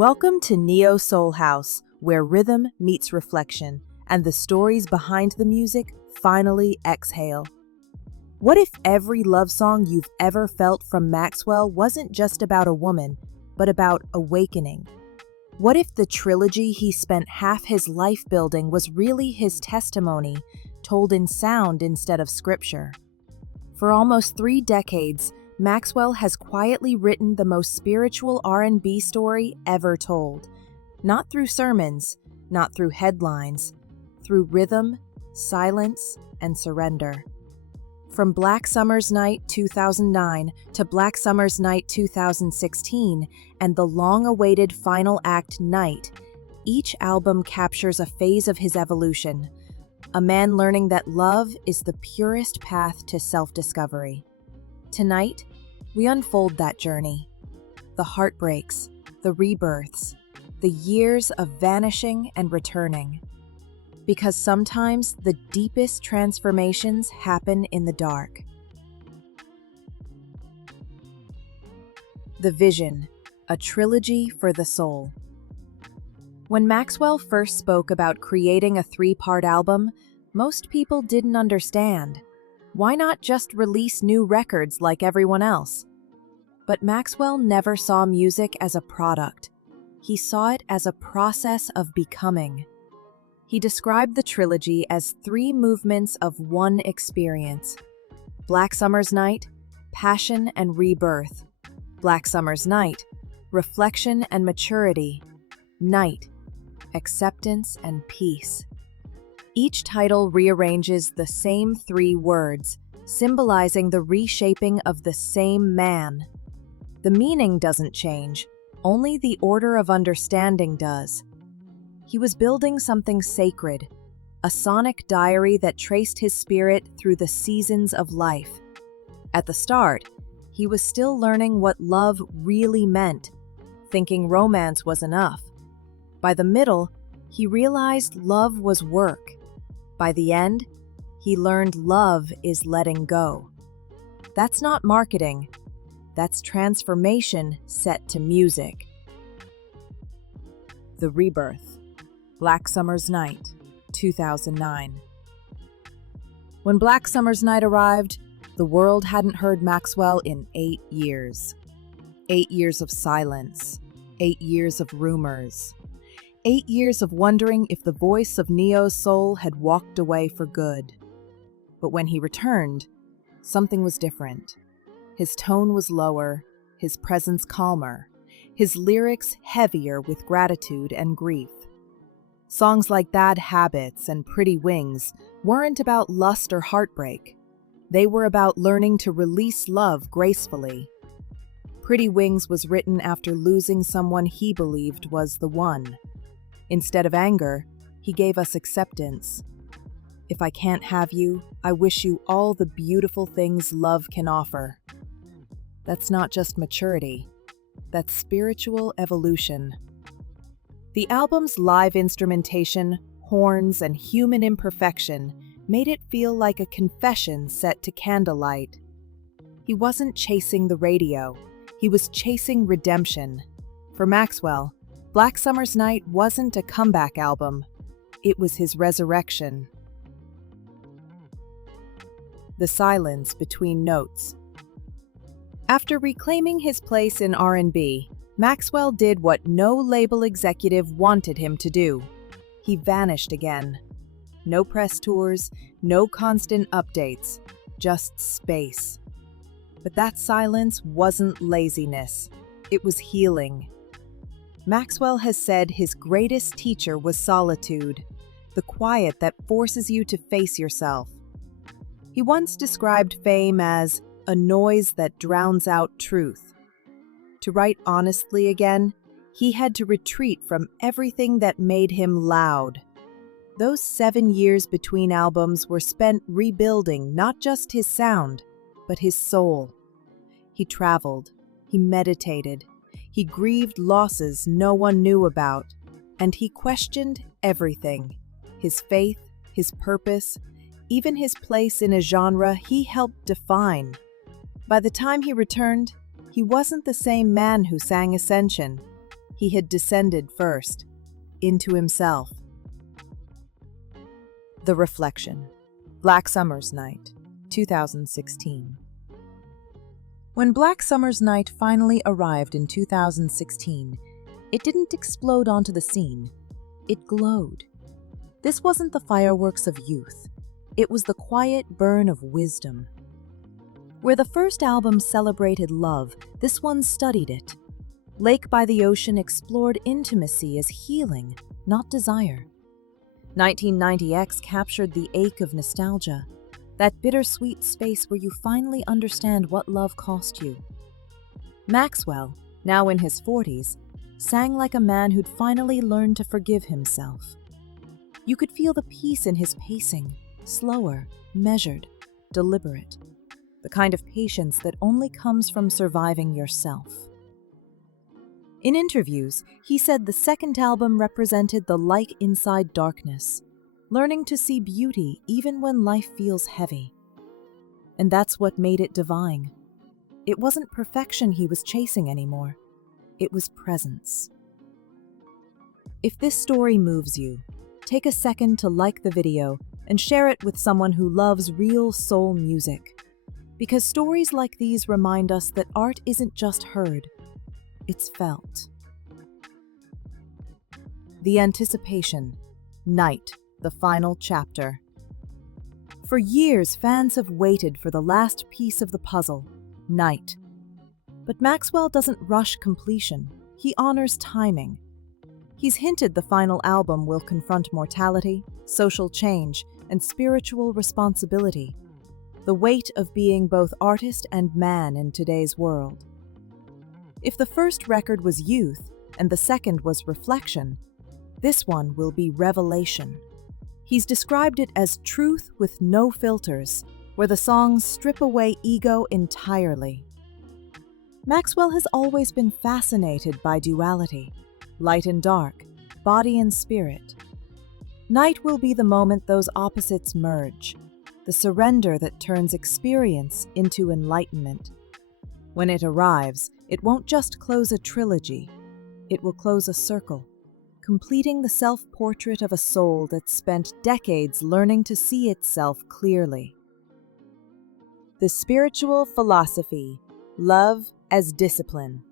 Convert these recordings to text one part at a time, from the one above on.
Welcome to Neo Soul House, where rhythm meets reflection and the stories behind the music finally exhale. What if every love song you've ever felt from Maxwell wasn't just about a woman, but about awakening? What if the trilogy he spent half his life building was really his testimony, told in sound instead of scripture? For almost 3 decades, Maxwell has quietly written the most spiritual R&B story ever told. Not through sermons, not through headlines, through rhythm, silence, and surrender. From Black Summer's Night 2009 to Black Summer's Night 2016 and the long-awaited final act Night, each album captures a phase of his evolution. A man learning that love is the purest path to self-discovery. Tonight, we unfold that journey. The heartbreaks, the rebirths, the years of vanishing and returning. Because sometimes the deepest transformations happen in the dark. The Vision, a trilogy for the soul. When Maxwell first spoke about creating a 3-part album, most people didn't understand. Why not just release new records like everyone else? But Maxwell never saw music as a product. He saw it as a process of becoming. He described the trilogy as 3 movements of one experience. Black Summer's Night, passion and rebirth. Black Summer's Night, reflection and maturity. Night, acceptance and peace. Each title rearranges the same 3 words, symbolizing the reshaping of the same man. The meaning doesn't change, only the order of understanding does. He was building something sacred, a sonic diary that traced his spirit through the seasons of life. At the start, he was still learning what love really meant, thinking romance was enough. By the middle, he realized love was work. By the end, he learned love is letting go. That's not marketing. That's transformation set to music. The Rebirth, Black Summer's Night, 2009. When Black Summer's Night arrived, the world hadn't heard Maxwell in 8 years. 8 years of silence, 8 years of rumors. 8 years of wondering if the voice of Neo Soul had walked away for good. But when he returned, something was different. His tone was lower, his presence calmer, his lyrics heavier with gratitude and grief. Songs like Bad Habits and Pretty Wings weren't about lust or heartbreak. They were about learning to release love gracefully. Pretty Wings was written after losing someone he believed was the one. Instead of anger, he gave us acceptance. If I can't have you, I wish you all the beautiful things love can offer. That's not just maturity. That's spiritual evolution. The album's live instrumentation, horns, and human imperfection made it feel like a confession set to candlelight. He wasn't chasing the radio. He was chasing redemption. For Maxwell, Black Summer's Night wasn't a comeback album. It was his resurrection. The silence between notes. After reclaiming his place in R&B, Maxwell did what no label executive wanted him to do. He vanished again. No press tours, no constant updates, just space. But that silence wasn't laziness. It was healing. Maxwell has said his greatest teacher was solitude, the quiet that forces you to face yourself. He once described fame as a noise that drowns out truth. To write honestly again, he had to retreat from everything that made him loud. Those 7 years between albums were spent rebuilding not just his sound, but his soul. He traveled, he meditated, he grieved losses no one knew about, and he questioned everything: his faith, his purpose, even his place in a genre he helped define. By the time he returned, he wasn't the same man who sang Ascension. He had descended first, into himself. The Reflection. Black Summer's Night, 2016. When Black Summer's Night finally arrived in 2016, it didn't explode onto the scene. It glowed. This wasn't the fireworks of youth. It was the quiet burn of wisdom. Where the first album celebrated love, this one studied it. Lake by the Ocean explored intimacy as healing, not desire. 1990X captured the ache of nostalgia, that bittersweet space where you finally understand what love cost you. Maxwell, now in his 40s, sang like a man who'd finally learned to forgive himself. You could feel the peace in his pacing, slower, measured, deliberate. The kind of patience that only comes from surviving yourself. In interviews, he said the second album represented the light inside darkness, learning to see beauty even when life feels heavy. And that's what made it divine. It wasn't perfection he was chasing anymore. It was presence. If this story moves you, take a second to like the video and share it with someone who loves real soul music. Because stories like these remind us that art isn't just heard, it's felt. The Anticipation. Night, the final chapter. For years, fans have waited for the last piece of the puzzle, Night. But Maxwell doesn't rush completion. He honors timing. He's hinted the final album will confront mortality, social change, and spiritual responsibility. The weight of being both artist and man in today's world. If the first record was youth and the second was reflection, this one will be revelation. He's described it as truth with no filters, where the songs strip away ego entirely. Maxwell has always been fascinated by duality, light and dark, body and spirit. Night will be the moment those opposites merge, the surrender that turns experience into enlightenment. When it arrives, it won't just close a trilogy, it will close a circle, completing the self-portrait of a soul that spent decades learning to see itself clearly. The Spiritual Philosophy. Love as Discipline.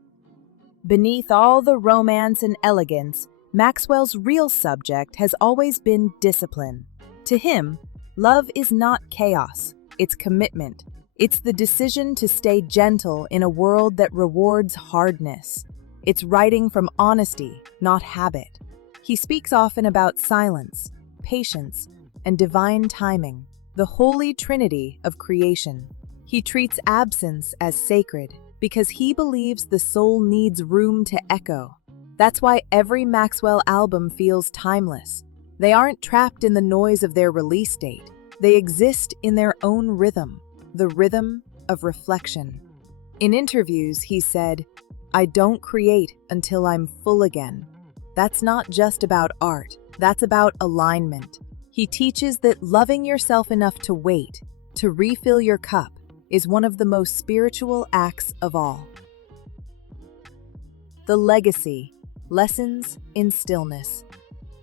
Beneath all the romance and elegance, Maxwell's real subject has always been discipline. To him, love is not chaos, it's commitment. It's the decision to stay gentle in a world that rewards hardness. It's writing from honesty, not habit. He speaks often about silence, patience, and divine timing, the holy trinity of creation. He treats absence as sacred because he believes the soul needs room to echo. That's why every Maxwell album feels timeless. They aren't trapped in the noise of their release date. They exist in their own rhythm. The rhythm of reflection. In interviews, he said, "I don't create until I'm full again." That's not just about art, that's about alignment. He teaches that loving yourself enough to wait, to refill your cup, is one of the most spiritual acts of all. The Legacy. Lessons in Stillness.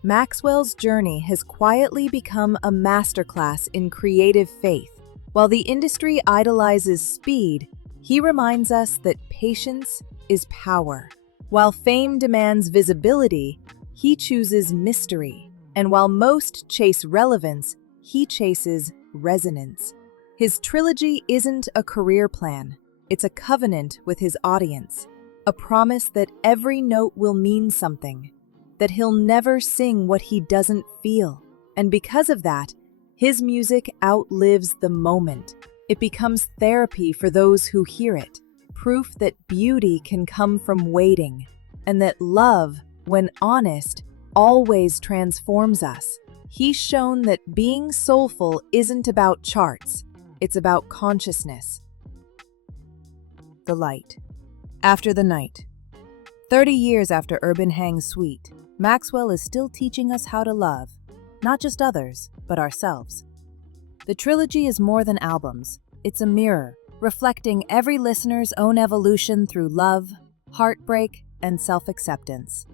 Maxwell's journey has quietly become a masterclass in creative faith. While the industry idolizes speed, he reminds us that patience is power. While fame demands visibility, he chooses mystery. And while most chase relevance, he chases resonance. His trilogy isn't a career plan, it's a covenant with his audience. A promise that every note will mean something, that he'll never sing what he doesn't feel. And because of that, his music outlives the moment. It becomes therapy for those who hear it, proof that beauty can come from waiting, and that love, when honest, always transforms us. He's shown that being soulful isn't about charts, it's about consciousness. The Light. After the Night. 30 years after Urban Hang's Suite, Maxwell is still teaching us how to love, not just others, but ourselves. The trilogy is more than albums. It's a mirror, reflecting every listener's own evolution through love, heartbreak, and self-acceptance.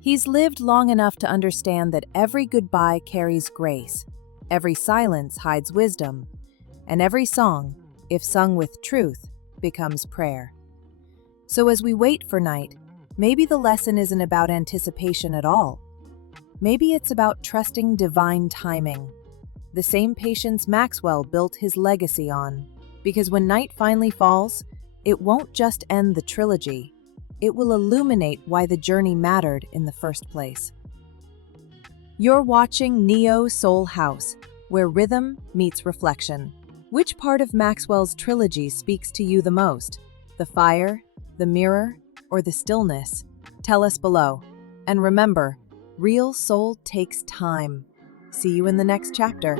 He's lived long enough to understand that every goodbye carries grace, every silence hides wisdom, and every song, if sung with truth, becomes prayer. So as we wait for night, maybe the lesson isn't about anticipation at all. Maybe it's about trusting divine timing, the same patience Maxwell built his legacy on. Because when night finally falls, it won't just end the trilogy, it will illuminate why the journey mattered in the first place. You're watching Neo Soul House, where rhythm meets reflection. Which part of Maxwell's trilogy speaks to you the most? The fire, the mirror, or the stillness? Tell us below. And remember, real soul takes time. See you in the next chapter.